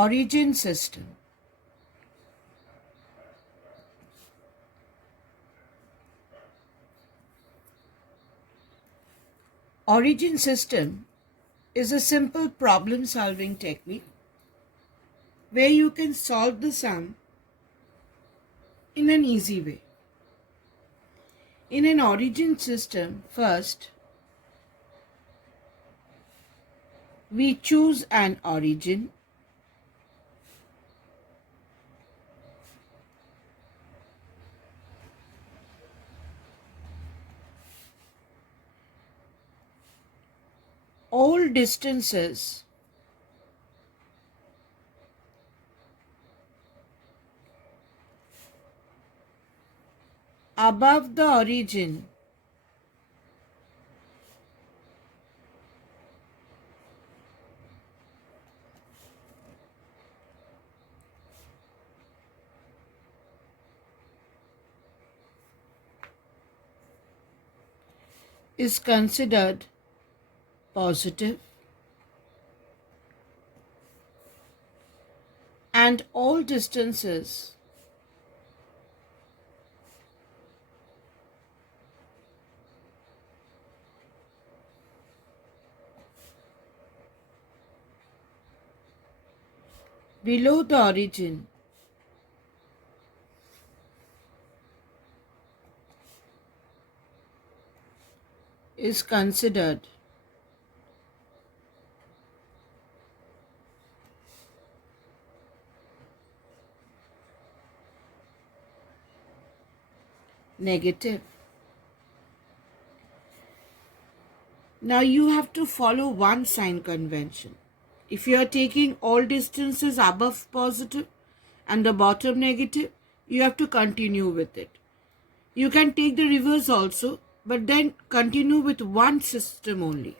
Origin system. Origin system is a simple problem-solving technique where you can solve the sum in an easy way. In an origin system, first we choose an origin. All distances above the origin is considered positive, and all distances below the origin is considered negative. Now you have to follow one sign convention. If you are taking all distances above positive and the bottom negative, you have to continue with it. You can take the reverse also, but then continue with one system only.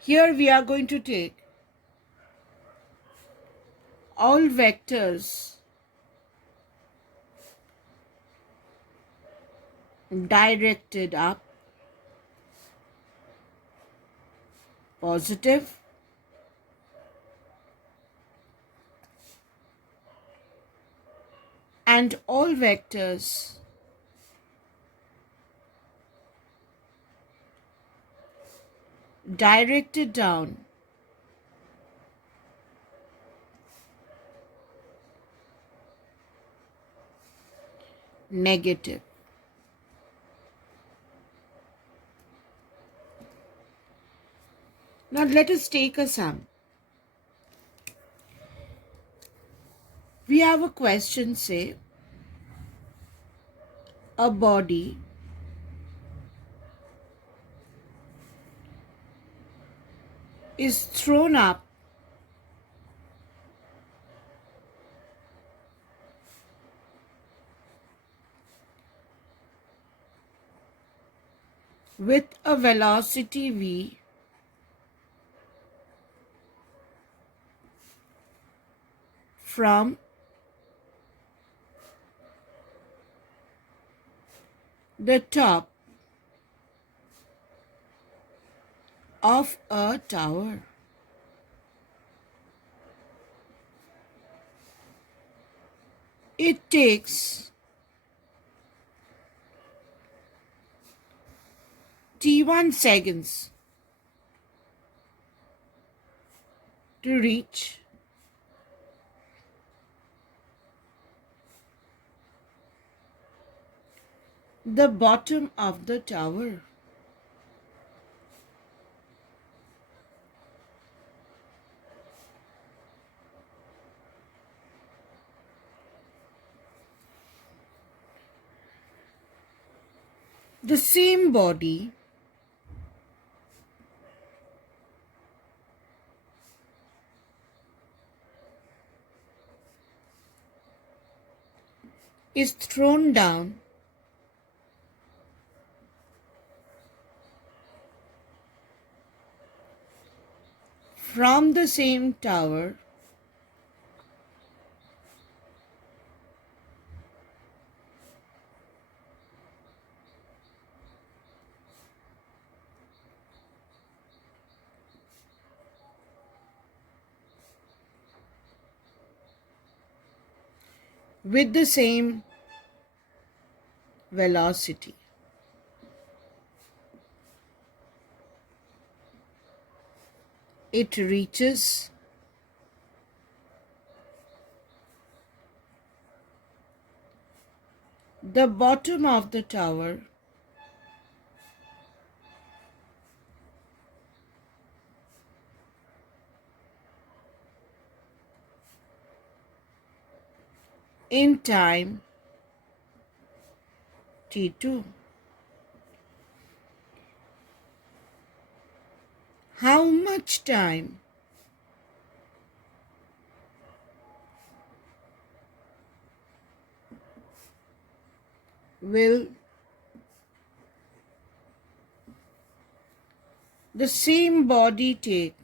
Here we are going to take all vectors directed up, positive, and all vectors directed down, negative. Now let us take a sum. We have a question, say, a body is thrown up with a velocity v from the top of a tower. It takes t1 seconds to reach the bottom of the tower. The same body is thrown down from the same tower with the same velocity. It reaches the bottom of the tower in time t2. How much time will the same body take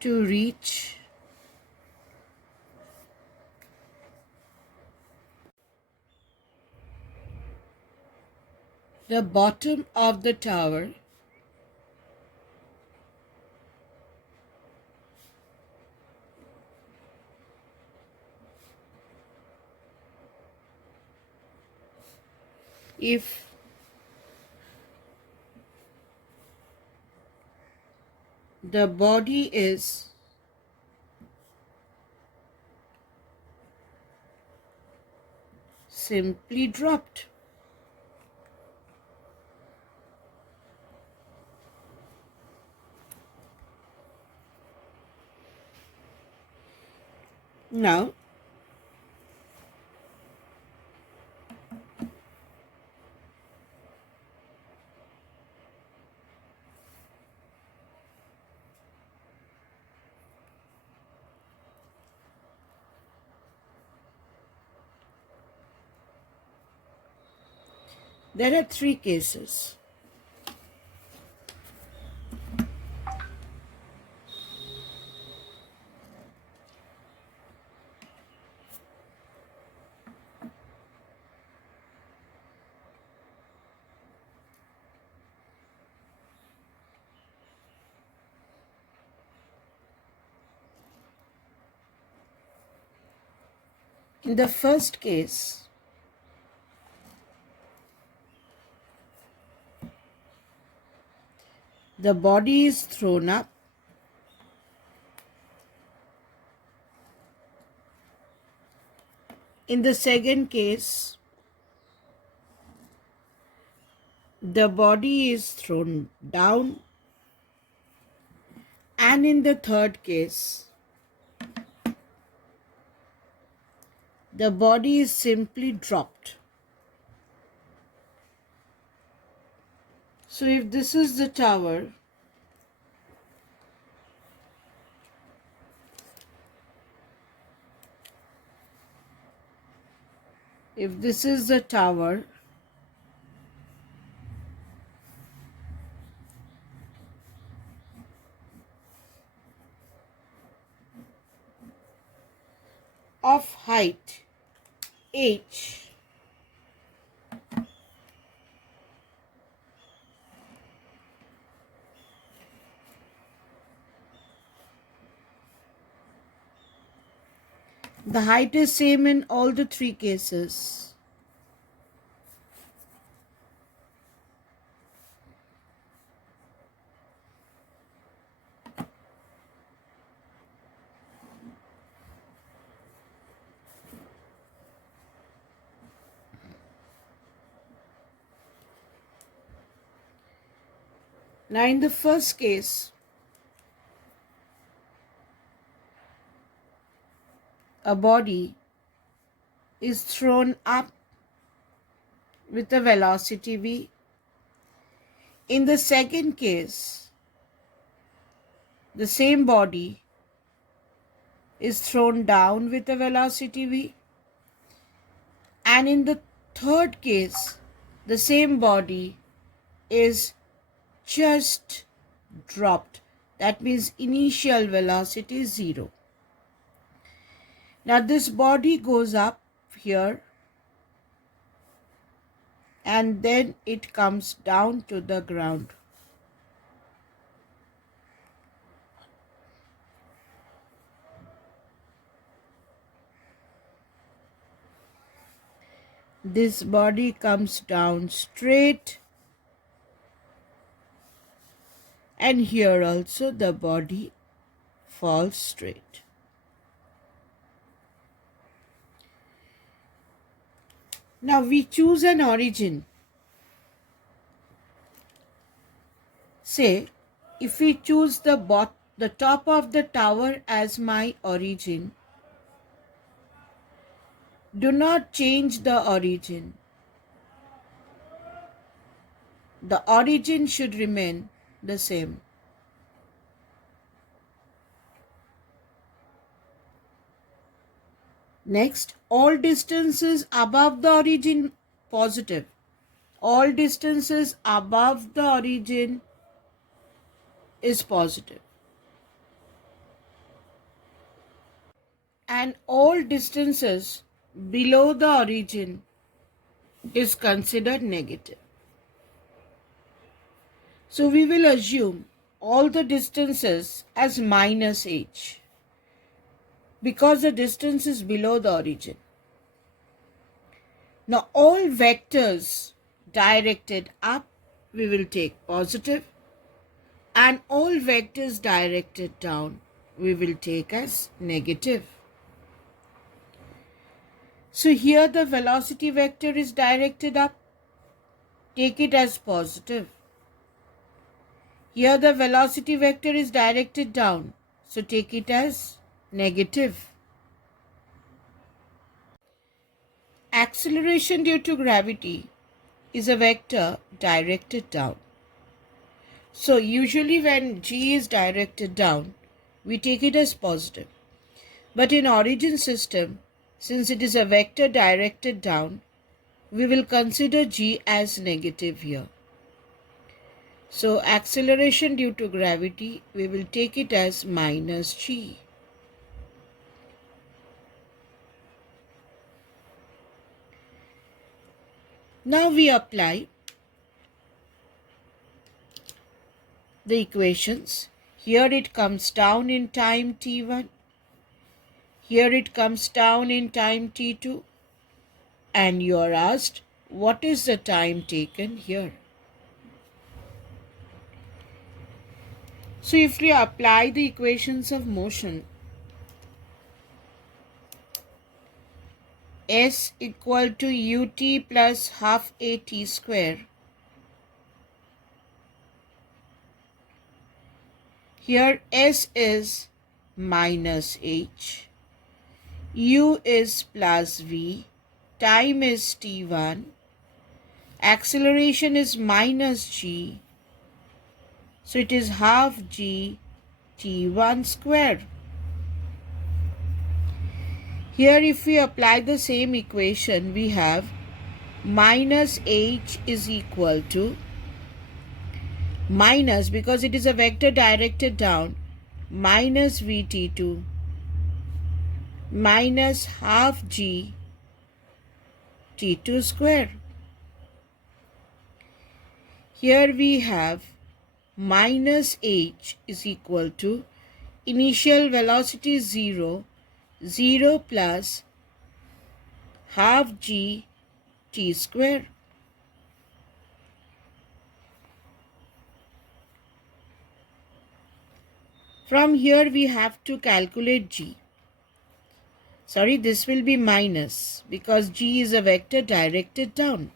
to reach the bottom of the tower if the body is simply dropped? Now, there are three cases. In the first case, the body is thrown up. In the second case, the body is thrown down. And in the third case, the body is simply dropped. So if this is the tower, if this is the tower, of height h, the height is same in all the three cases. Now in the first case, a body is thrown up with a velocity v. In the second case, the same body is thrown down with a velocity v. And in the third case, the same body is just dropped. That means initial velocity is 0. Now this body goes up here and then it comes down to the ground. this body comes down straight, and here also the body falls straight. Now we choose an origin. Say, if we choose the top of the tower as my origin, do not change the origin. The origin should remain the same. Next, all distances above the origin positive. All distances above the origin is positive. And all distances below the origin is considered negative. So we will assume all the distances as minus h because the distance is below the origin. Now all vectors directed up we will take positive, and all vectors directed down we will take as negative. So here the velocity vector is directed up, take it as positive. Here the velocity vector is directed down, so take it as negative. Acceleration due to gravity is a vector directed down. So usually when g is directed down, we take it as positive. But in origin system, since it is a vector directed down, we will consider g as negative here. So acceleration due to gravity, we will take it as minus g. Now we apply the equations. Here it comes down in time t1. Here it comes down in time t2. And you are asked, what is the time taken here? So if we apply the equations of motion, S equal to ut plus half at square. Here S is minus h, u is plus v, time is t1, acceleration is minus g, so it is half g t1 square. Here if we apply the same equation, we have minus h is equal to minus, because it is a vector directed down, minus vt2 minus half g t2 square. Here we have minus h is equal to initial velocity 0, 0 plus half g t square. From here we have to calculate g. Sorry, this will be minus because g is a vector directed down.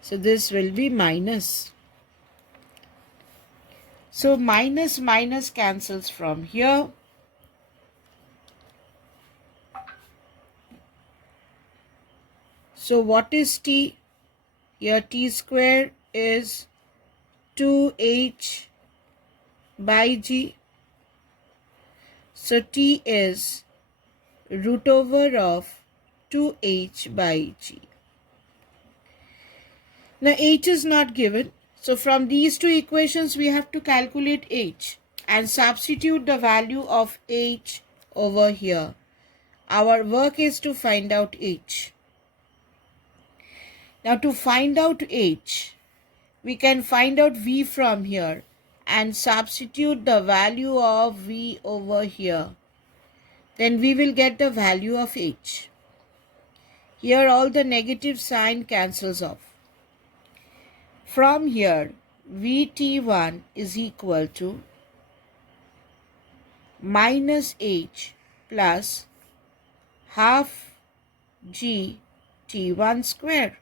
So this will be minus. So minus minus cancels from here. So what is t? Here t square is 2h by g. So t is root over of 2h by g. Now h is not given. So from these two equations we have to calculate h and substitute the value of h over here. Our work is to find out h. Now to find out h, we can find out v from here and substitute the value of v over here. Then we will get the value of h. Here all the negative sign cancels off. From here, Vt1 is equal to minus h plus half g t1 square.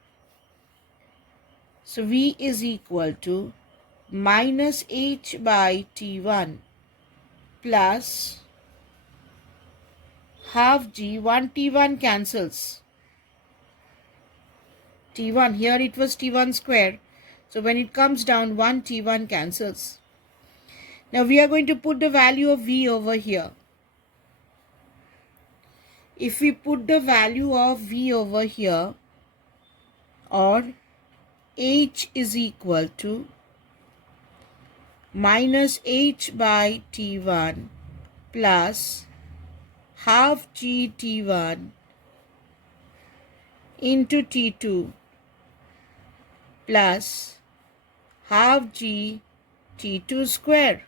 So V is equal to minus h by t1 plus half g, 1 t1 cancels. T1, here it was t1 square. So when it comes down, 1 t1 cancels. Now we are going to put the value of V over here. If we put the value of V over here, or h is equal to minus h by t1 plus half g t1 into t2 plus half g t2 square,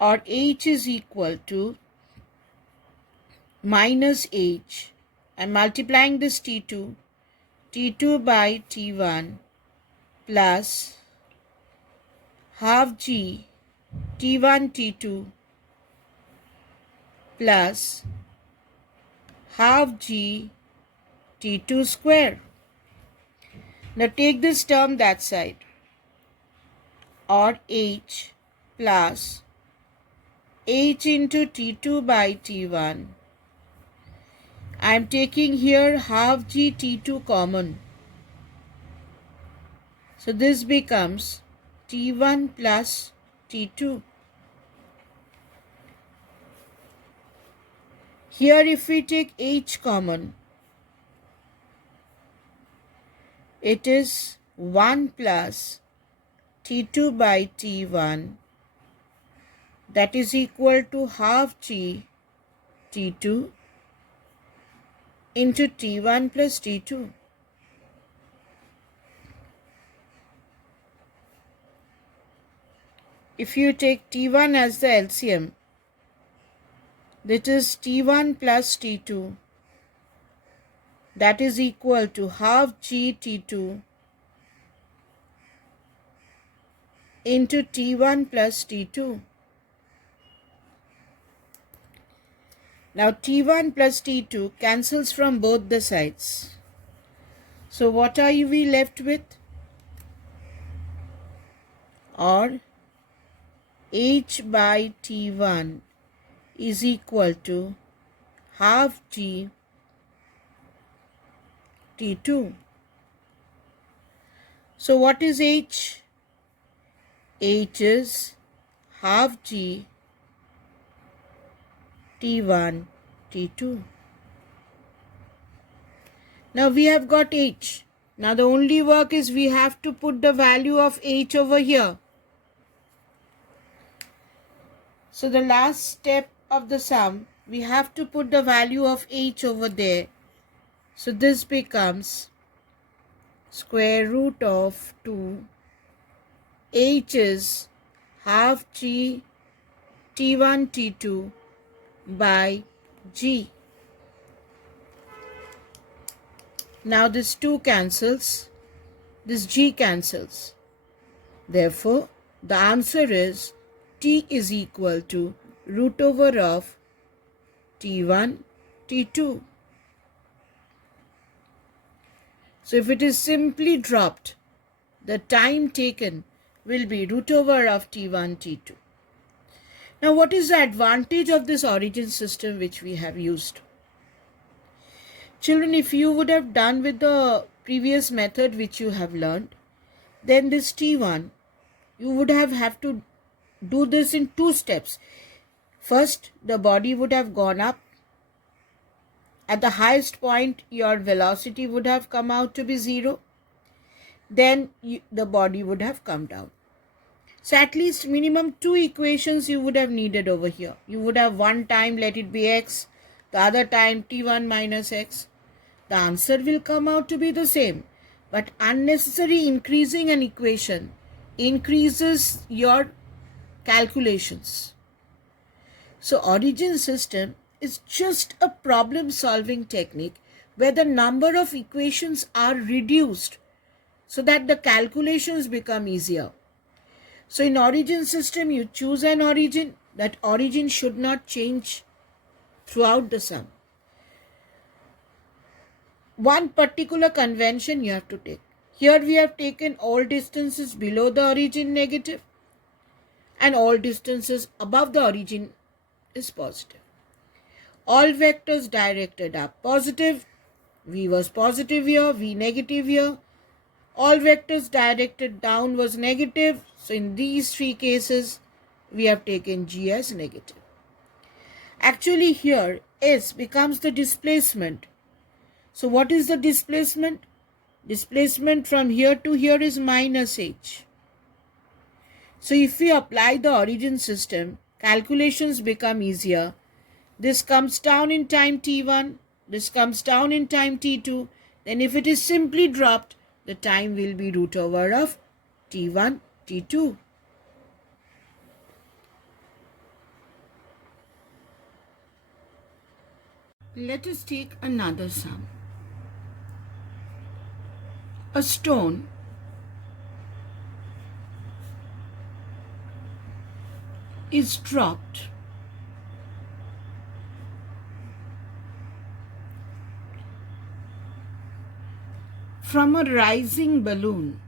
or h is equal to minus h. I'm multiplying this t2 by t1 plus half g t1 t2 plus half g t2 square. Now take this term that side, or h plus h into t2 by t1. I am taking here half g t2 common. So this becomes t1 plus t2. Here if we take h common, it is 1 plus t2 by t1, that is equal to half g t2 into t1 plus t2. If you take t1 as the LCM, that is t1 plus t2, that is equal to half g t2 into t1 plus t2. Now t1 plus t2 cancels from both the sides. So what are we left with? Or h by t1 is equal to half g t2. So what is h? H is half g t1 t2. Now we have got h. Now the only work is we have to put the value of h over here. So the last step of the sum, we have to put the value of h over there. So this becomes square root of 2. H is half g t1 t2 by g. Now this 2 cancels, this g cancels. Therefore, the answer is t is equal to root over of t1 t2. So if it is simply dropped, the time taken will be root over of t1 t2. Now what is the advantage of this origin system which we have used? Children, if you would have done with the previous method which you have learned, then this t1, you would have to do this in 2 steps. First, the body would have gone up. At the highest point, your velocity would have come out to be 0. Then the body would have come down. So at least minimum 2 equations you would have needed over here. You would have one time let it be x, the other time t1 minus x. The answer will come out to be the same. But unnecessary increasing an equation increases your calculations. So origin system is just a problem solving technique where the number of equations are reduced so that the calculations become easier. So in origin system, you choose an origin. That origin should not change throughout the sum. One particular convention you have to take. Here we have taken all distances below the origin negative and all distances above the origin is positive. All vectors directed are positive. V was positive here, V negative here. All vectors directed down was negative. So in these three cases, we have taken G as negative. Actually here, S becomes the displacement. So what is the displacement? Displacement from here to here is minus H. So if we apply the origin system, calculations become easier. This comes down in time t1, this comes down in time t2. Then if it is simply dropped, the time will be root over of t1, t2. Let us take another sum. A stone is dropped from a rising balloon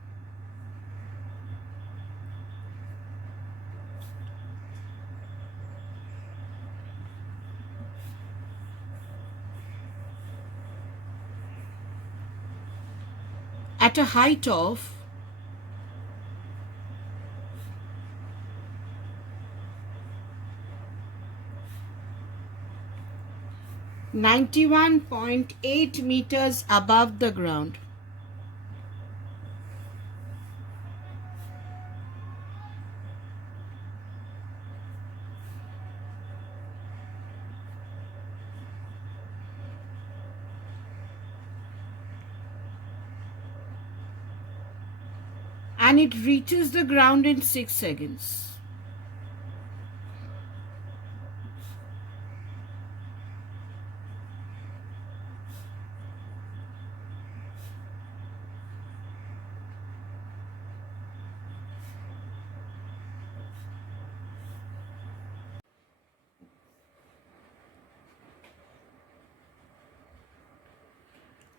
at a height of 91.8 meters above the ground. And it reaches the ground in 6 seconds.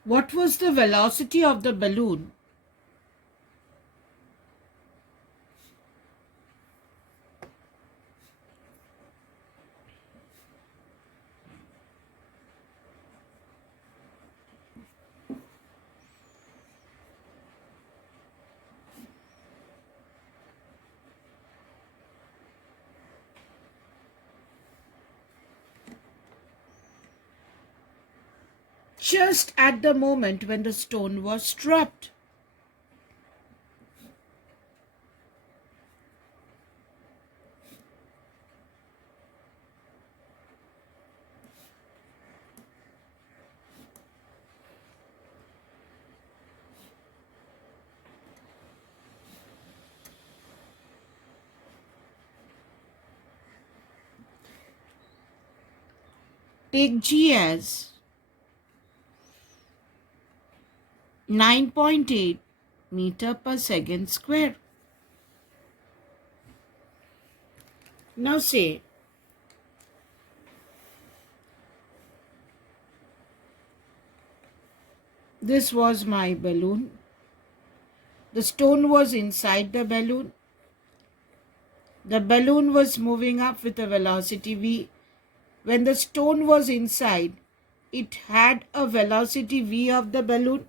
What was the velocity of the balloon just at the moment when the stone was dropped? Take G as 9.8 meter per second square. Now say this was my balloon. The stone was inside the balloon. The balloon was moving up with a velocity v. When the stone was inside, it had a velocity v of the balloon.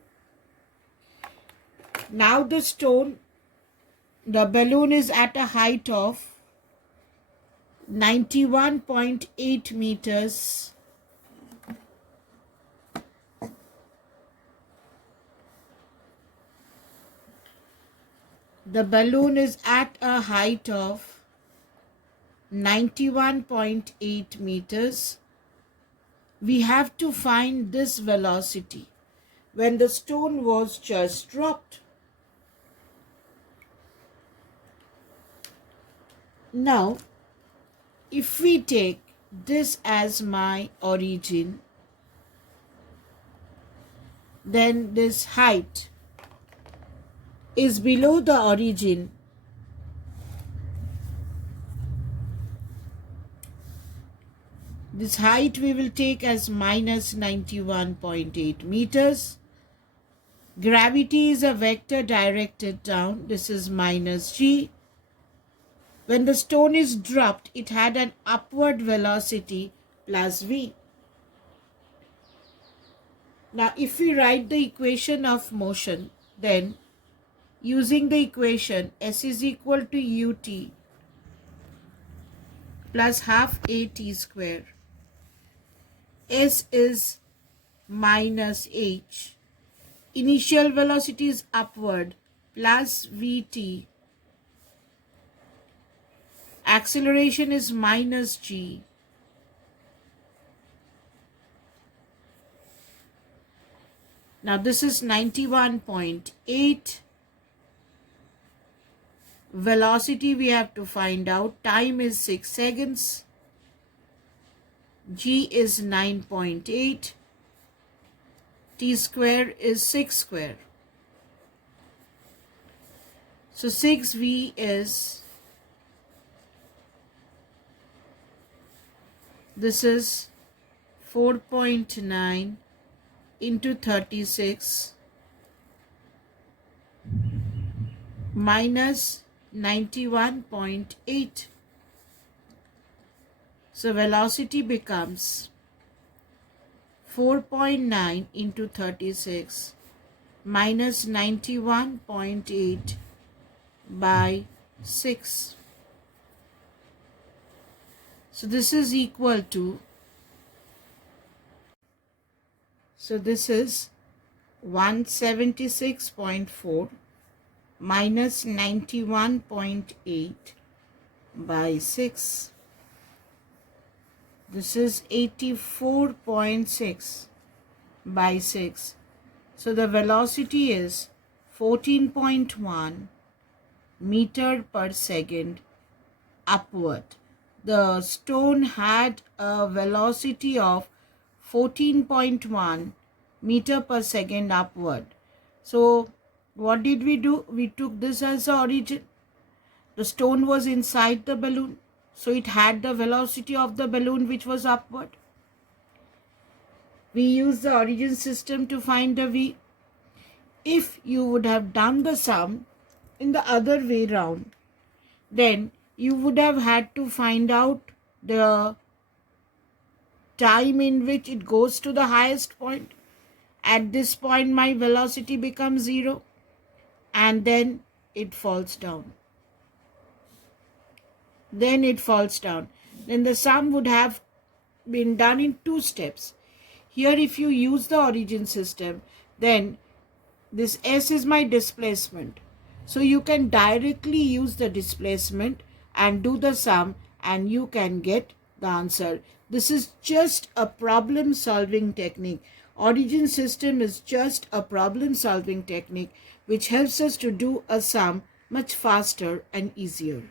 Now the balloon is at a height of 91.8 meters. The balloon is at a height of 91.8 meters. We have to find this velocity when the stone was just dropped. Now, if we take this as my origin, then this height is below the origin. This height we will take as minus 91.8 meters. Gravity is a vector directed down. This is minus g. When the stone is dropped, it had an upward velocity plus v. Now, if we write the equation of motion, then using the equation s is equal to ut plus half at square. S is minus h. Initial velocity is upward plus vt. Acceleration is minus g. Now this is 91.8. Velocity we have to find out. Time is 6 seconds. G is 9.8. T square is 6 square. So 6v is, this is 4.9 into 36 minus 91.8. So velocity becomes 4.9 into 36 minus 91.8 by 6. So this is equal to, so this is 176.4 minus 91.8 by 6. This is 84.6 by 6. So the velocity is 14.1 meter per second upward. The stone had a velocity of 14.1 meter per second upward. So what did we do? We took this as the origin. The stone was inside the balloon, so it had the velocity of the balloon which was upward. We use the origin system to find the v. If you would have done the sum in the other way round, then you would have had to find out the time in which it goes to the highest point. At this point my velocity becomes 0 and then it falls down. Then it falls down. Then the sum would have been done in 2 steps. Here if you use the origin system, then this s is my displacement. So you can directly use the displacement and do the sum and you can get the answer. This is just a problem solving technique. Origin system is just a problem solving technique which helps us to do a sum much faster and easier.